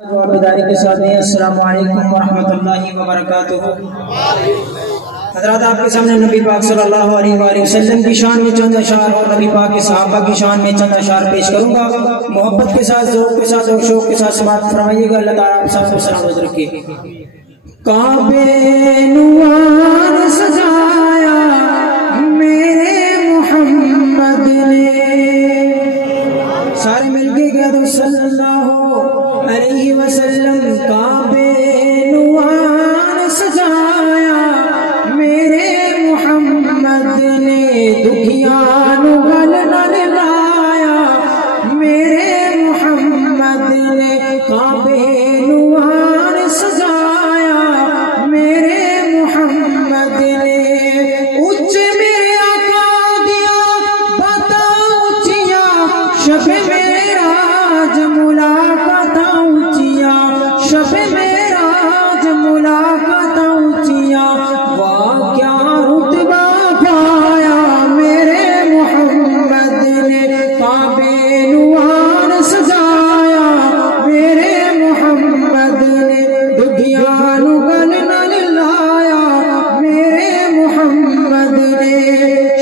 بیداری کے ساتھ ہیں السلام علیکم ورحمۃ اللہ وبرکاتہ۔ حضرات آپ کے سامنے نبی پاک صلی اللہ علیہ وآلہ وسلم کی شان میں چند اشعار اور نبی پاک کے صحابہ کی شان میں چند اشعار پیش کروں گا۔ محبت کے ساتھ، ذوق کے ساتھ اور شوق کے ساتھ سماعت فرمائیے گا۔ اللہ تعالیٰ آپ سب کو سلامت رکھے۔ کعبے نوار سجایا میرے محمد نے، سارے مل کے کہہ دو صلی اللہ علیہ وسلم۔ کعبے نوار سجایا میرے محمد نے، دکھیاں نو گل نال لایا میرے محمد نے۔ کعبے نوار سجایا میرے محمد نے، اچ میرے آقا دیا باتاں اچیاں، شب معراج ملاقات اچیاں، شب معراج ملاقات اچیاں، واہ کیا رتبہ پایا میرے محمد نے۔ کعبے نوار سجایا میرے محمد نے، دکھیاں نو گل نال لایا میرے محمد نے۔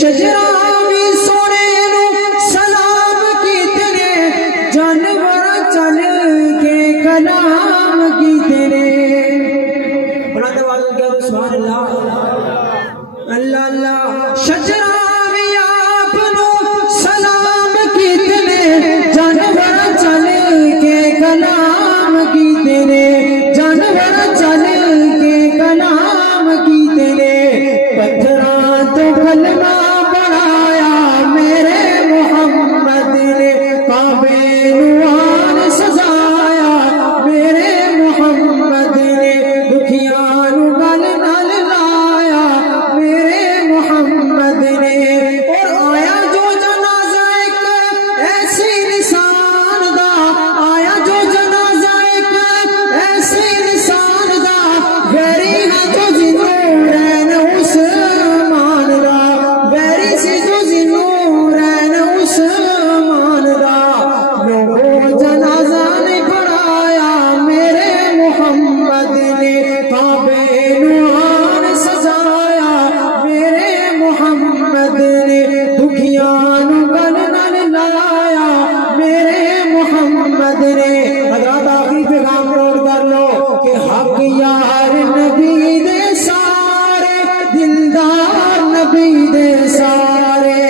شجرا بھی سونے نو سلام کیتے نے، جانور چل کے کلام کیتے نے۔ بلند آواز میں کہو سبحان اللہ اللہ اللہ۔ شجرا بھی آپ نو سلام کیتے نے، جانور چل کے کلام کیتے نے، جانور چل کے کلام کیتے نے۔ پتھراں تو کلمہ پڑھایا میرے محمد نے، کعبے نوار سجایا میرے محمد نے، دکھیاں نو گل نال لایا میرے محمد نے۔ اور آیا جو جنازہ ایک ایسے انسان دا، آیا جو جنازہ ایک ایسے انسان دا، ویری ہے جو ذنورین عثمان دا، ویری سی جو ذنورین عثمان دا، لوگوں جنازہ نے پڑھایا میرے محمد نے۔ کعبے نوار سجایا میرے محمد نے، دکھیاں نو گل نال لایا میرے محمد نے۔ حضرات آخری پیغام نوٹ کر لو کہ حق یار نبی دے سارے، دلدار نبی دے سارے۔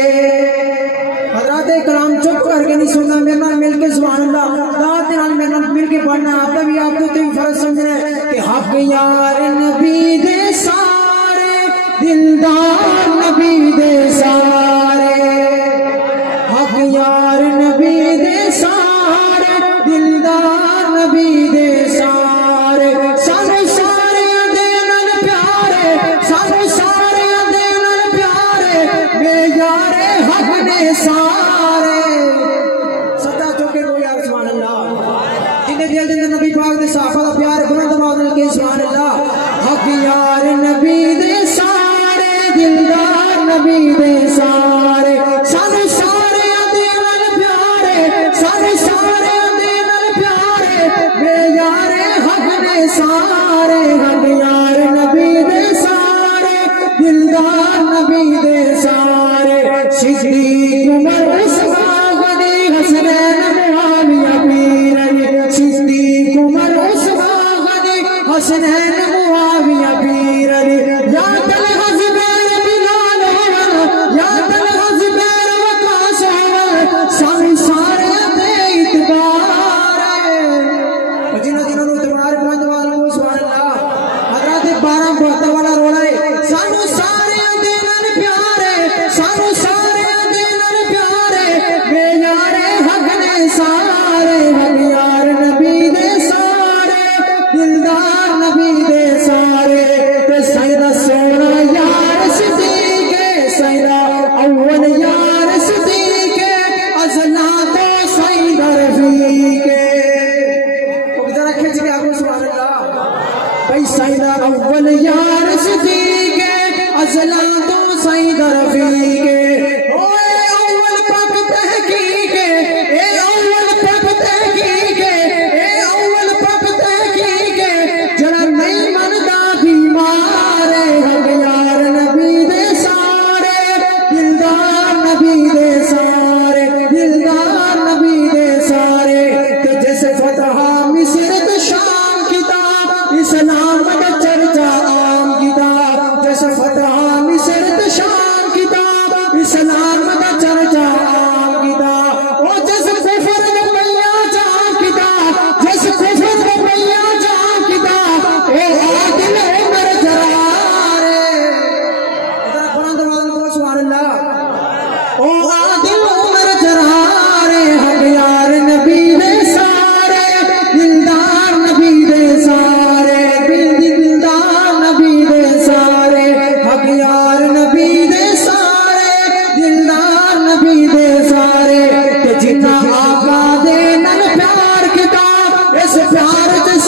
حضرات کلام چپ کر کے نہیں سننا، میرے نال مل کے سبحان اللہ ذات نال میرے نال مل کے پڑھنا۔ آپ کا بھی آپ کو بھی فرض سمجھنا ہے کہ حق یار نبی دے سارے، دلدار نبی دے سارے، حق یار نبی دے سارے، دلدار نبی دے سارے۔ سانو سارے دے نال پیارے، سانو سارے دے نال پیارے، بے یارے حق نے سارے۔ سدا چوکے رو یار سبحان اللہ، جنہیں دل دے نبی پاک دے صحابہ دا پیار بلند آواز نال کہ سبحان اللہ۔ حق یار نبی دے سارے، دلدار نبی دے سارے، سانو سارے دے نال پیارے، سانو سارے دے نال پیارے، بے یارے حق نے سارے۔ حق یار نبی دے سارے، دلدار نبی دے سارے۔ صدیق عمر عثمان غنی حسنین معاویہ پیر علی، صدیق عمر عثمان غنی حسنین معاویہ پیر علی، یا طلحہ زبیر بلال عمر، یا طلحہ زبیر وقاص عمر، سارے سارے دے اعتبار ہے۔ جنہوں جنہوں نے اعتبار بلند آواز میں سبحان اللہ۔ حضرات 1272 والا روڑا ہے، سانو سارے دے نال پیارے، سانو سارے دے نال پیارے، بے یارے حق نے سارے۔ حق یار نبی دے سارے، دلدار نبی دے سارے۔ تے سیدہ سونا یار صدیق، سیدہ اول یار صدیق، ازلا تو سیدہ رفیق۔ ذرا کھچ کے آگے سبحان اللہ بھائی۔ سیدہ اول یار صدیق، ازلا تو سیدہ رفیق۔ اوے اول پاک تحقیق، اے اول پاک تحقیق، اے اول پاک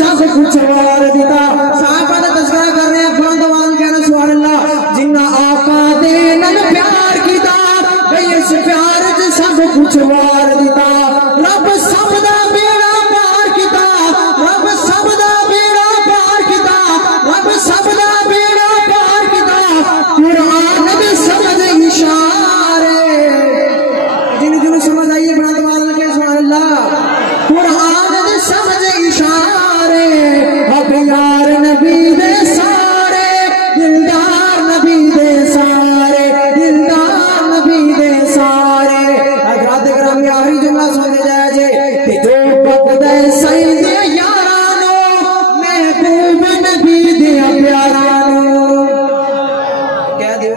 سب کچھ وار دیتا صحابہ دا تذکرہ کر رہے ہیں بلند آواز کہنا سبحان اللہ جنہ آقا دے نال پیار کیتا بھئی اس پیار وچ سب کچھ وار دیتا رب سب دا بیڑا پار کیتا رب سب دا بیڑا پار کیتا رب سب دا بیڑا پار کیتا قرآن دے سمجھ اشارے جنہوں سمجھ آئیے بلند آواز کہنا سبحان اللہ قرآن دے سمجھ اشارے اب یار نبی دے سارے دلدار نبی دے سارے دلدار نبی دے سارے حضرات گرامی آخری جملہ سمجھے جائے جے کہ جو بقدہ سید یارانو محبوب نبی دے پیارانو کہہ دیو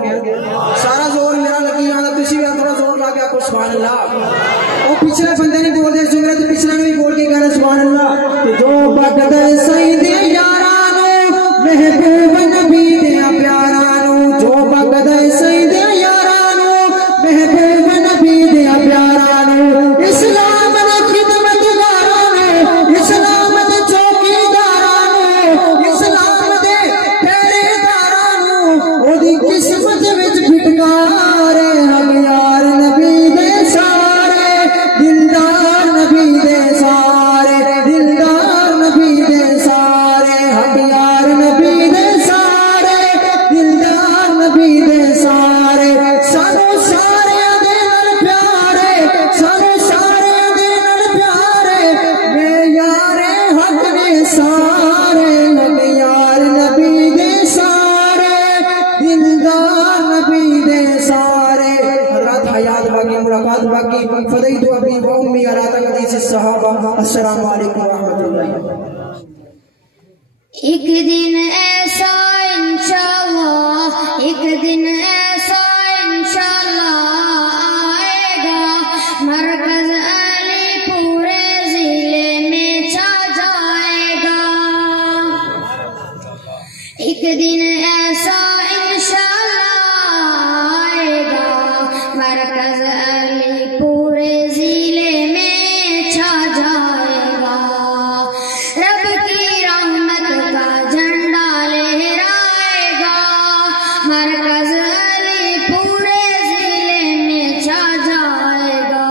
سارا زور میرا لگی آنا تسی بھی اپنا زور لا کے آپ سبحان اللہ وہ پچھلے بندے نے بول دے جملے تو پچھلے نے بھی بول کے کہنا سبحان اللہ کہ جو بقدہ سید یارانو محبوب نبی دے پیارانو جو بقدہ سید یارانو محبوب نبی دے پیارانو اسلام دے خدمت دارانو اسلام دے چوکی دارانو اسلام دے پہرے دارانو او دی قسمت وچ پھٹکارے ہم یار نبی دے سارے دلدار نبی دے سارے دلدار نبی دے سارے ہم یار نبی دے سارے دلدار نبی دے سارے سانو سارے دے نال پیارے سانو سارے دے نال پیارے میں یار حق دے سارے ہم یار نبی دے سارے دلدار نبی دے سارے حضرات حیات باقی ملاقات باقی فدیت ابی و امی على حدیث الصحابہ السلام علیکم ورحمۃ اللہ ایک دن ایسا انشاءاللہ ایک دن ایسا انشاءاللہ آئے گا مرکز علی پورے ضلع میں چھا جائے گا ایک دن ایسا انشاءاللہ آئے گا مرکز علی پورے ضلع میں چھا جائے گا رب کی رحمت کا جھنڈا لہرائے گا مرکز علی پورے ضلع میں چھا جائے گا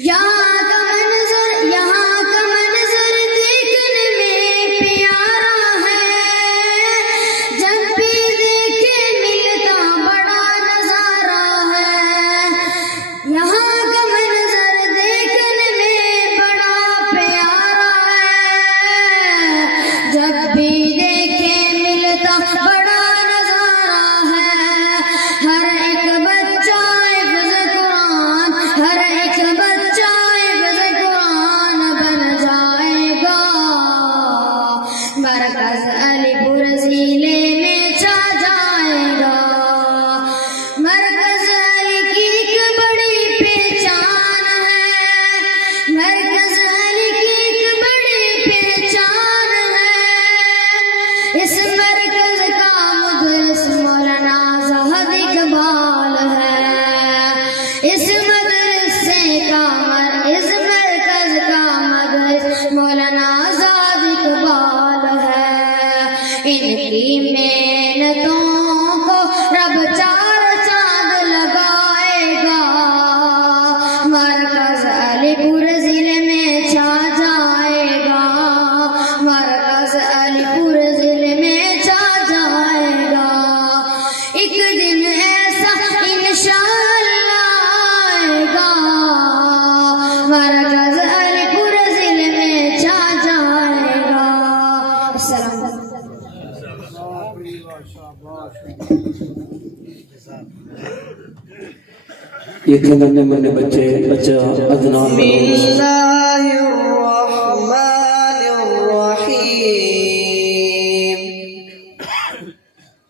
یہاں کا منظر دیکھنے میں پیارا ہے جب بھی دیکھے ملتا بڑا نظارہ ہے یہاں کا منظر دیکھنے میں بڑا پیارا ہے جب بھی دیکھے ملتا بڑا نظارہ ہے ہر ایک بچہ حفظ قرآن ہر ایک بچہ حفظ قرآن بن جائے گا مرکز علی پور ضلع میں چھا جائے گا مرکز علی کی ایک بڑی پہچان ہے مرکز علی کی ایک بڑی پہچان ہے اس مرکز کا مدرس مولانا زاہد اقبال ہے اس مدرسے کا اس مرکز کا مدرس مولانا زاہد اقبال ہے ان کی محنتوں کو رب چار چاند لگائے گا مرکز علی پور ضلع میں چھا جائے گا مرکز علی پور ضلع میں چھا جائے گا ایک دن ایسا انشاءاللہ آئے گا مرکز علی پور ضلع میں چھا جائے گا السلام علیکم ایک ننے منے بچے بچہ ادنان بسم اللہ الرحمن الرحیم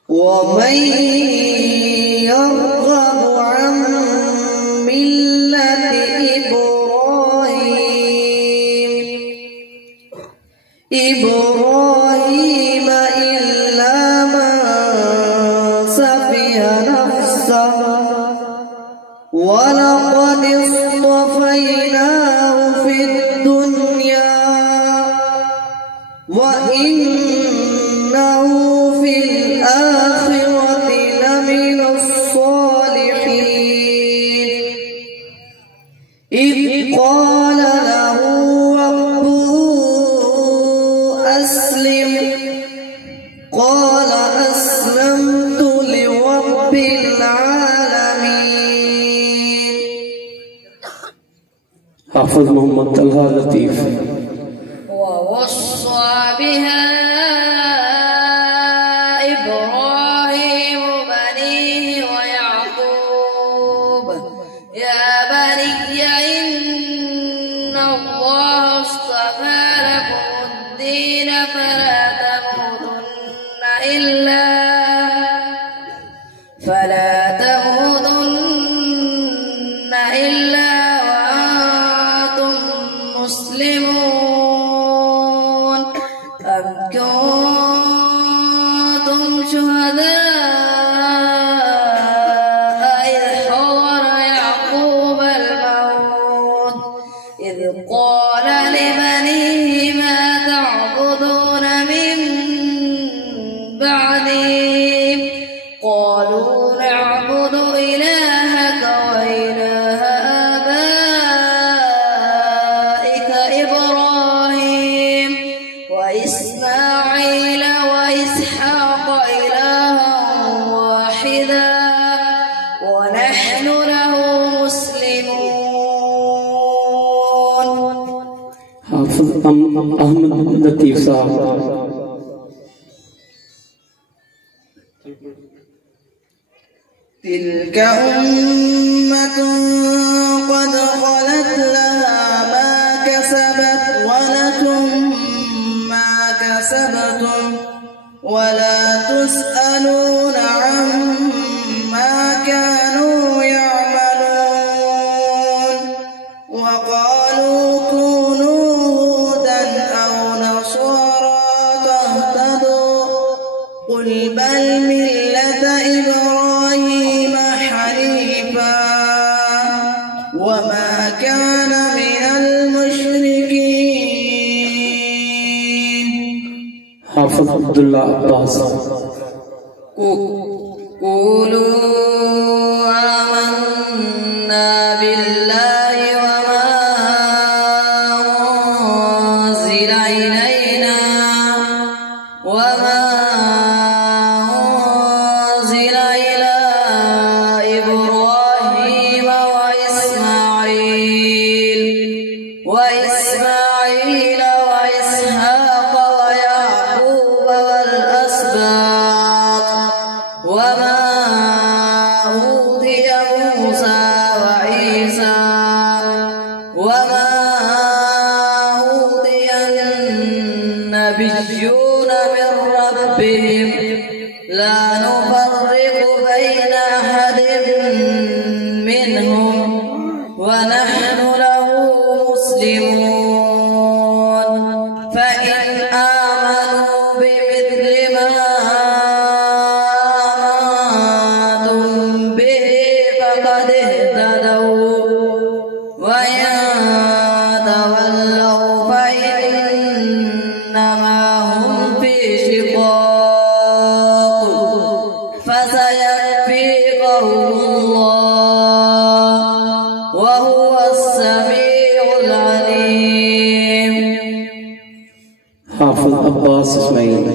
ومن يرغب عن ملة إبراهيم إلا من سفه نفسه ولقد اصطفيناه في الدنيا وإنه في الآخرة لمن الصالحين إذ قال له ربه أسلم قال أسلمت لرب العالمين. حافظ محمد طلحة لطيف. ووصى بها إبراهيم بنيه ويعقوب يا بني إن الله اصطفى لكم الدين فلا تموتن إلا وأنتم مسلمون. أم كنتم شهداء إذ حضر يعقوب الموت إذ قال لبنيه ما تعبدون من بعدي قالوا نعبد إلهك وإله آبائك إبراهيم وإسماعيل وإسحاق إلها واحدا ونحن له مسلمون. حافظ أحمد لطيف صاحب. تلك أمة قد خلت لها ما كسبت ولكم ما كسبتم ولا تسألون عما كانوا يعملون. وقالوا كونوا هودا أو نصارى تهتدوا قل بل ملة إبراهيم حنيفا وما كان من المشركين. حافظ عبد الله عباس. قولوا آمنا بالله وما أنزل إلينا وما أنزل إلى إبراهيم وإسماعيل وإسحاق ويعقوب والأسباط وما أوتي موسى وعيسى وما أوتي النبيون من ربهم لا نفرق بين أحد منهم ونحن له مسلمون. فإن آمنوا بمثل ما آمنتم به فقد اهتدوا وإن تولوا فإنما هم في شقاق فسيكفيكهم الله وهو السميع العليم. حافظ عباس إسماعيل.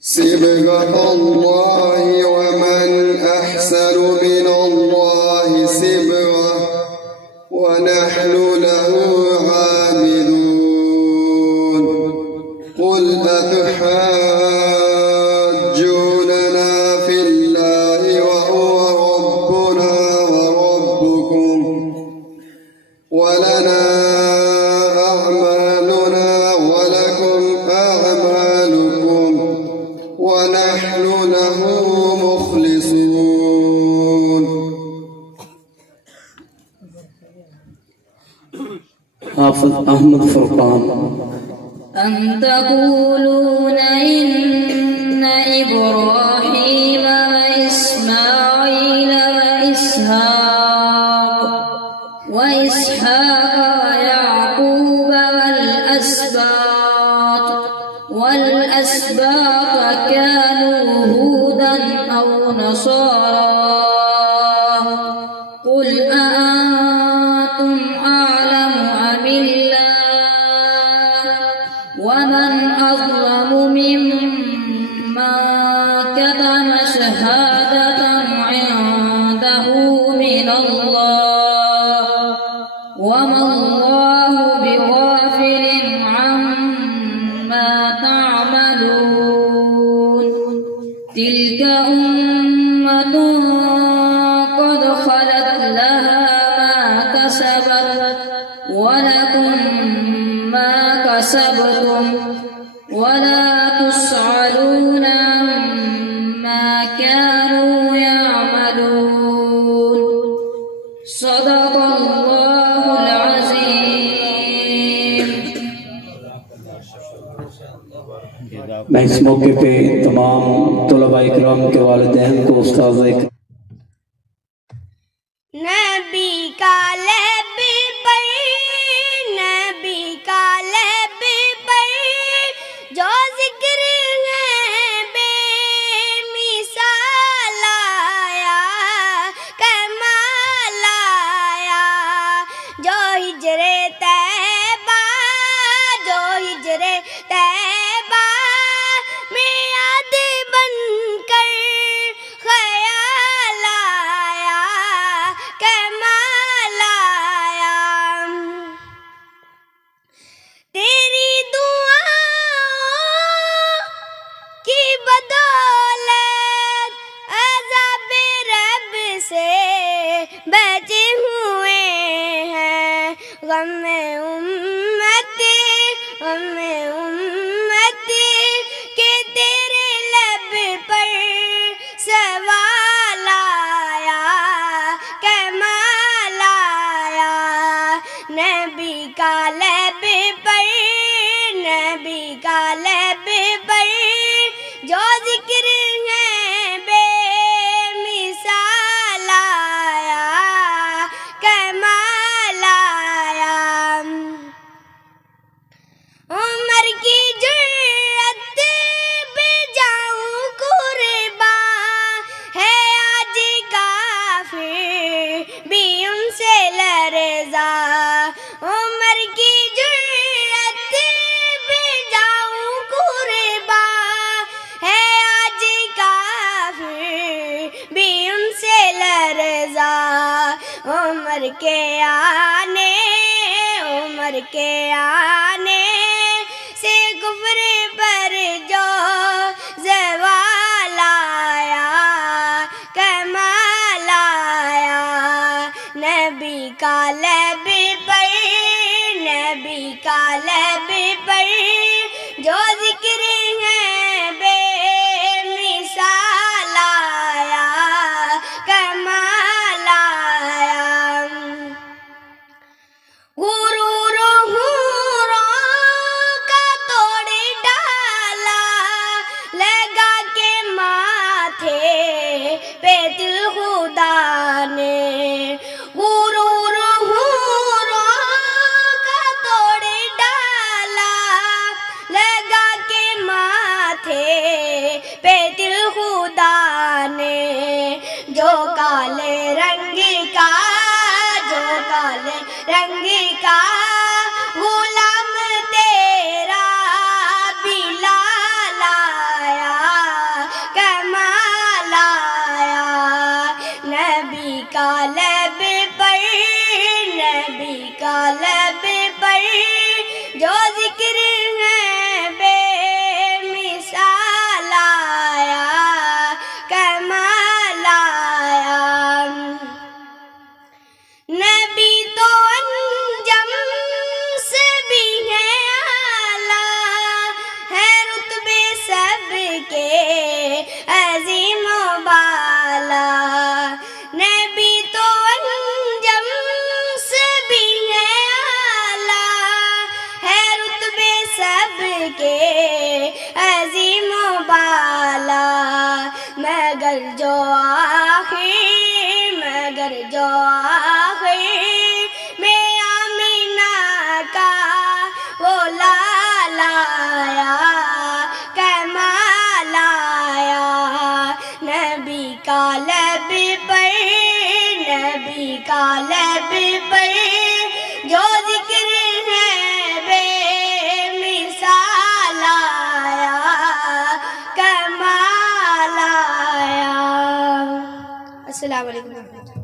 صبغة الله ومن أحسن من الله صبغة ونحن له عابدون. قل أتحاجوننا في الله وهو ربنا وربكم ولنا أعمالنا ولكم أعمالكم ونحن له مخلصون. حافظ أحمد فرقان. أم تقولون إن إبراهيم وإسماعيل وإسحاق ويعقوب والأسباط الأسباط كانوا هودا أو نصارى قل أأنتم أعلم أم الله ومن أظلم ممن كتم شهادة عنده من الله وما الله بغافل عما تعملون تلك أمة قد خلت لها ما كسبت ولكم ما كسبتم ولا تسألون عما كانوا يعملون صدق الله العظيم. میں اس موقع پہ تمام طلباء اکرام کے والدین کو استاذ نبی کا لب پر نبی کا لب پر جو ذکر ہے بے مثال آیا کمال آیا جو ہجر طیبہ جو ہجر طیبہ میں یاد بن کر خیال آیا کمال آیا تیری دعاؤں کی بدولت عذاب رب سے بچے ہوئے ہیں غم امتی کہ تیرے لب پر سوال آیا کمال آیا نبی کا لب پر نبی کا لب پر جو ذکر ہے بے مثال آیا کمال آیا عمر کی جرأت پہ جاؤں قربان ہے آج کافر بھی ان سے لرزا عمر کی جرأت پہ جاؤں قربان ہے آج کافر بھی ان سے لرزا عمر کے آنے سے کفر پر جو زوال آیا کمال آیا نبی کا لب پر نبی کا لب پر جو ذکر ہے بے مثال آیا کمال آیا غرور کا توڑ ڈالا لگا کے ماتھے پہ دل خدا نے غرور کا توڑ ڈالا لگا کے ماتھے پہ دل خدا نے جو کالے رنگ کا غلام تیرا بلال آیا کمال آیا نبی کا لب پر جو ذکر ہے بے مثال آیا کمال آیا نبی تو انجم سے بھی ہے اعلیٰ ہے رتبے سب کے عظیم و بالا نبی تو انجم سے بھی ہے اعلیٰ ہے رتبے سب کے عظیم و بالا مگر جو آخر میں آمینہ کا وہ لال آیا کا لب پر جو ذکر ہے بے مثال آیا کمال آیا۔ السلام علیکم۔